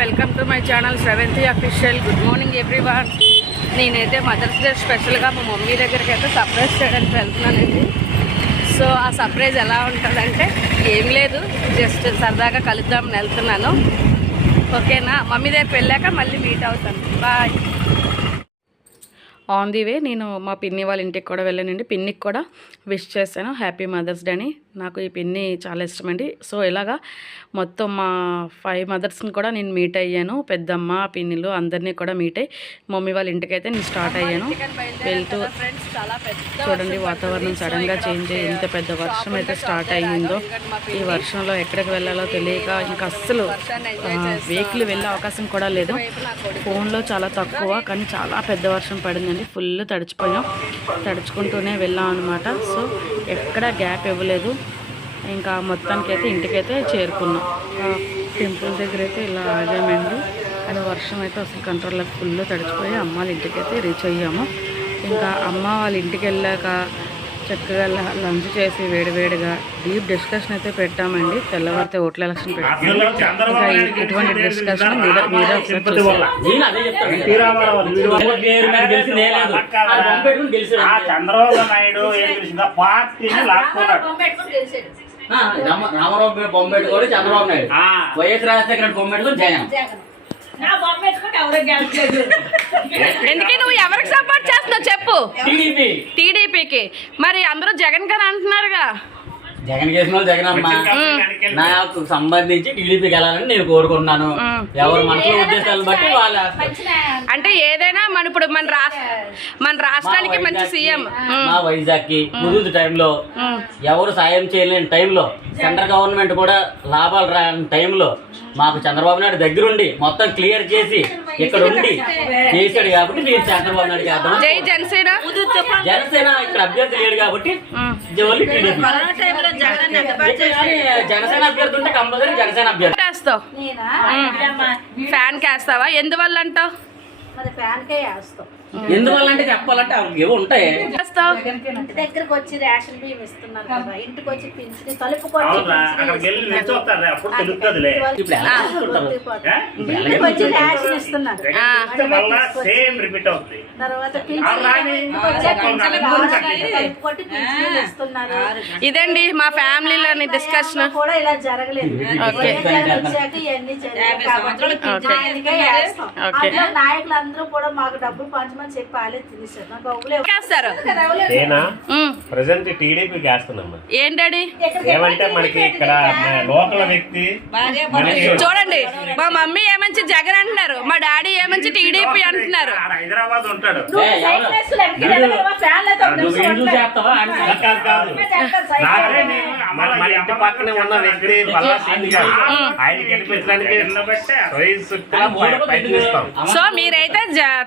Welcome to my channel Sravanthi official. Good morning everyone. నేనైతే mothers day స్పెషల్గా మా mummy దగ్గరికి అయితే సర్ప్రైజ్ చేయడానికి వెళ్తున్నానండి. సో ఆ సర్ప్రైజ్ ఎలా ఉంటుందంటే ఏం లేదు, జస్ట్ సరదాగా కలుద్దామని వెళ్తున్నాను. ఓకేనా? మమ్మీ దగ్గరికి వెళ్ళాక మళ్ళీ మీట్ అవుతాను. బాయ్. ఆన్ ది వే నేను మా పిన్ని వాళ్ళ ఇంటికి కూడా వెళ్ళానండి. పిన్నికి కూడా విష్ చేశాను హ్యాపీ మదర్స్ డే అని. నాకు ఈ పిన్ని చాలా ఇష్టమండి. సో ఇలాగా మొత్తం మా 5 మదర్స్ని కూడా నేను మీట్ అయ్యాను. పెద్దమ్మ, పిన్నిలు అందరినీ కూడా మీట్ అయ్యి మమ్మీ వాళ్ళ ఇంటికి అయితే నేను స్టార్ట్ అయ్యాను. వెళ్తూ చూడండి వాతావరణం సడన్గా చేంజ్ అయ్యి ఎంత పెద్ద వర్షం అయితే స్టార్ట్ అయ్యిందో. ఈ వర్షంలో ఎక్కడికి వెళ్ళాలో తెలియక ఇంకా అస్సలు వెహికల్ వెళ్ళే అవకాశం కూడా లేదు. ఫోన్లో చాలా తక్కువ, కానీ చాలా పెద్ద వర్షం పడిందండి. ఫుల్ తడిచిపోయాం, తడుచుకుంటూనే వెళ్ళాం అనమాట. సో ఎక్కడ గ్యాప్ ఇవ్వలేదు. ఇంకా మొత్తానికైతే ఇంటికైతే చేరుకున్నాం. టెంపుల్ దగ్గర అయితే ఇలా ఆగామండి. కానీ వర్షం అయితే అసలు కంట్రోల్లోకి ఫుల్ తడిచిపోయి అమ్మ వాళ్ళ ఇంటికైతే రీచ్ అయ్యాము. ఇంకా అమ్మ వాళ్ళ ఇంటికి వెళ్ళాక చక్కగా లంచ్ చేసి వేడివేడిగా డీప్ డిస్కషన్ అయితే పెట్టామండి. తెల్లవారితే ఓట్ల ఎలక్షన్ పెట్టాము. ఇంకా ఇటువంటి డిస్కషన్ మీరే చంద్రబాబు నాయుడు రామారావు బొమ్మ పెట్టుకోడు చంద్రబాబు నాయుడు, వైఎస్ రాజశేఖర రెడ్డి బొమ్మ పెట్టుకుని జగన్. ఎందుకే నువ్వు ఎవరికి సపోర్ట్ చేస్తున్నావు చెప్పు? టీడీపీకి. మరి అందరూ జగన్ గారు అంటున్నారుగా. జగన్ చేసిన వాళ్ళు జగన్ అమ్మ. నాకు సంబంధించి టీడీపీకి వెళ్ళాలని నేను కోరుకుంటున్నాను. ఎవరు మనసులో ఉద్దేశాలను బట్టి వాళ్ళు అంటే ఏదైనా మన ఇప్పుడు మన రాష్ట్రానికి మంచి సీఎం. మా వైజాగ్ కి ముదురు టైంలో ఎవరు సాయం చేయలేని టైంలో, సెంట్రల్ గవర్నమెంట్ కూడా లాభాలు రాని టైంలో మాకు చంద్రబాబు నాయుడు దగ్గరుండి మొత్తం క్లియర్ చేసి ఇక్కడ ఉండి చేశాడు కాబట్టి నేను చంద్రబాబు నాయుడు చేద్దాం. జై జనసేన. జనసేన ఇక్కడ అభ్యర్థి లేడు కాబట్టి జోలి టీడీపీ. జనసేన అభ్యర్థి ఉంటే కంపల్సరీ జనసేన అభ్యర్థి వేస్తావు. ఫ్యాన్ వేస్తావా? ఎందువల్ల అంటావు? ఎందువల్ల అంటే చెప్పాలంటే ఏవో ఉంటాయి. దగ్గరకు వచ్చి రేషన్ బియ్యం ఇస్తున్నారు కదా, ఇంటికి వచ్చి పింఛన్ తలుపు వచ్చి రేషన్ ఇస్తున్నారు. తర్వాత ఇదండి మా ఫ్యామిలీలోని డిస్కషన్ కూడా ఇలా జరగలేదు. నాయకులందరూ కూడా మాకు డబ్బులు పంచమని చెప్పి వాళ్ళే తినేసారు. ప్రెసెంట్ టీడీపీకి వేస్తున్నామ్మా. ఏంటండి ఏమంటే మనకి ఇక్కడ లోకల్ వ్యక్తి చూడండి, మా మమ్మీ ఏమంచి జగన్ అంటున్నారు, మా డాడీ ఏమంచి టీడీపీ అంటున్నారు. హైదరాబాద్ ఉంటాడు. మన ఇంటి పక్కనే ఉన్న వ్యక్తి ఆయన గెలిపించడానికి ప్రయత్నిస్తాం. సో మీరైతే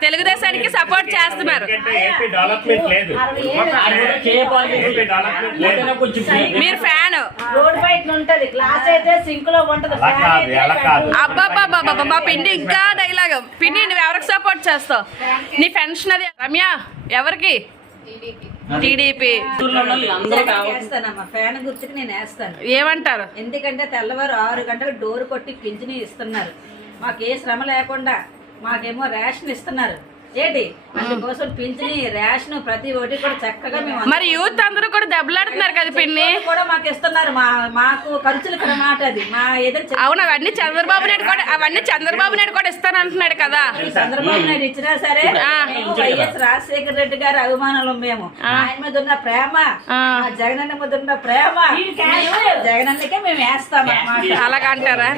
తెలుగుదేశానికి సపోర్ట్ చేస్తున్నారు. ఏపీ డెవలప్మెంట్ లేదు. మీరు ఫ్యాన్. రోడ్ బయట ఉంటది, గ్లాస్ అయితే సింక్ లో ఉంటది. అబ్బాబ్బాబ్బా మా పిండి ఇంకా డైలాగ్. పిండి నువ్వు ఎవరికి సపోర్ట్ చేస్తావు? నీ పెన్షన్ అది రమ్య ఎవరికి? టీడీపీ. ఫ్యాన్ గుర్తుకి నేను వేస్తాను. ఏమంటారు? ఎందుకంటే తెల్లవారు 6 గంటలకు డోర్ కొట్టి పింఛని ఇస్తున్నారు. మాకే శ్రమ లేకుండా మాకేమో రేషన్ ఇస్తున్నారు. ఏంటి అందుకోసం పింఛని రేషన్ ప్రతి ఒక్కటి కూడా చక్కగా మేము. మరి యూత్ అందరూ కూడా దెబ్బలాడుతున్నారు కదా పిన్ని, కూడా మాకు ఇస్తున్నారు. మాకు ఖర్చులకు మాట అది మా ఏదైనా. అవును, అవన్నీ చంద్రబాబు నాయుడు కూడా ఇస్తాను అంటున్నాడు కదా. చంద్రబాబు నాయుడు ఇచ్చినా సరే వైఎస్ రాజశేఖర రెడ్డి గారి అభిమానులు మేము. ఆయన మీద ఉన్న ప్రేమ, జగనన్న మీద ఉన్న ప్రేమ, జగనన్నకే మేము వేస్తాం. అలాగంటారా?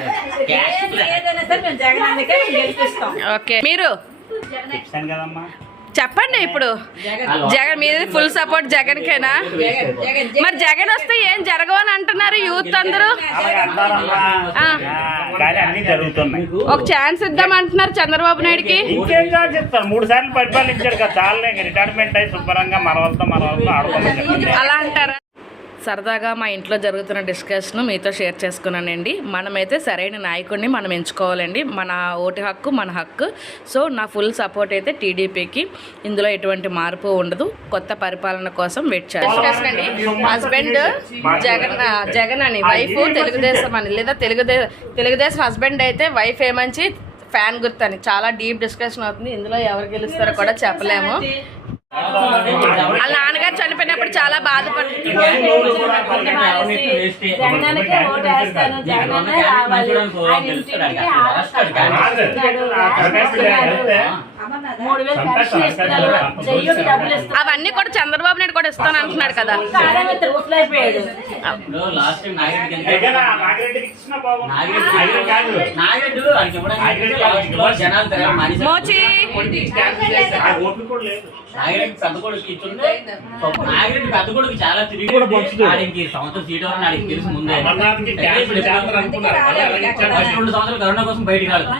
ఏదైనా సరే మేము జగనన్నకే గెలిపిస్తాం. ఓకే, మీరు చెప్పండి. ఇప్పుడు జగన్ మీద ఫుల్ సపోర్ట్ జగన్ కేనా? మరి జగన్ వస్తే ఏం జరగవని అంటున్నారు యూత్ అందరూ. ఒక ఛాన్స్ ఇద్దాం అంటున్నారు చంద్రబాబు నాయుడుకి. 3 సార్లు పరిపాలించాడు కదా, చాలా రిటైర్మెంట్ అయి శుభ్రంగా మన వాళ్ళతో ఆడుకోవాలి. అలా అంటారా? సరదాగా మా ఇంట్లో జరుగుతున్న డిస్కషన్ మీతో షేర్ చేసుకున్నానండి. మనమైతే సరైన నాయకుడిని మనం ఎంచుకోవాలండి. మన ఓటు హక్కు మన హక్కు. సో నా ఫుల్ సపోర్ట్ అయితే టీడీపీకి. ఇందులో ఎటువంటి మార్పు ఉండదు. కొత్త పరిపాలన కోసం వెయిట్ చేయాలి. హస్బెండ్ జగన్ అని, వైఫ్ తెలుగుదేశం అని, లేదా తెలుగుదేశం హస్బెండ్ అయితే వైఫ్ ఏమంచి ఫ్యాన్ గుర్తు అని. చాలా డీప్ డిస్కషన్ అవుతుంది. ఇందులో ఎవరు గెలుస్తారో కూడా చెప్పలేము. వాళ్ళ నాన్నగారు చనిపోయినప్పుడు చాలా బాధపడుతుంది. జగనానికే ఓటు వేస్తాను, జగనన్నే రావాలి. ఆయన ఇంటింటికి అమర్నాథ్ 3,000 పెన్షన్ ఇస్తున్నారు, చెయ్యూకి డబ్బులు ఇస్తున్నారు. అవన్నీ కూడా చంద్రబాబు నాయుడు కూడా ఇస్తాను అంటున్నాడు కదా. ఊట్లైపోయాడు. లాస్ట్ టైం నాగిరెడ్డికి ఎంత జగన్ నాగిరెడ్డికి ఇచ్చిన బాబు. ఆయన కాదు. నాగిరెడ్డి ఆయనకి ఇవ్వడానికి లాస్ట్ లో జనాలు తెర మనిషి మోచి ఆ ఓపిక కూడా లేదు. నాగిరెడ్డి పెద్ద కొడుకు ఇచ్చుంటే నాగిరెడ్డి పెద్ద కొడుకు చాలా తిరిగి ఆడికి సంవత్సరం సీట్ అని ఆడికి తెలుసు ముందే. అమర్నాథ్కి క్యాన్సర్ చేస్తారు అనుకున్నారు. 2 సంవత్సరాలు కరోనా కోసం బయటికి రాలేదు.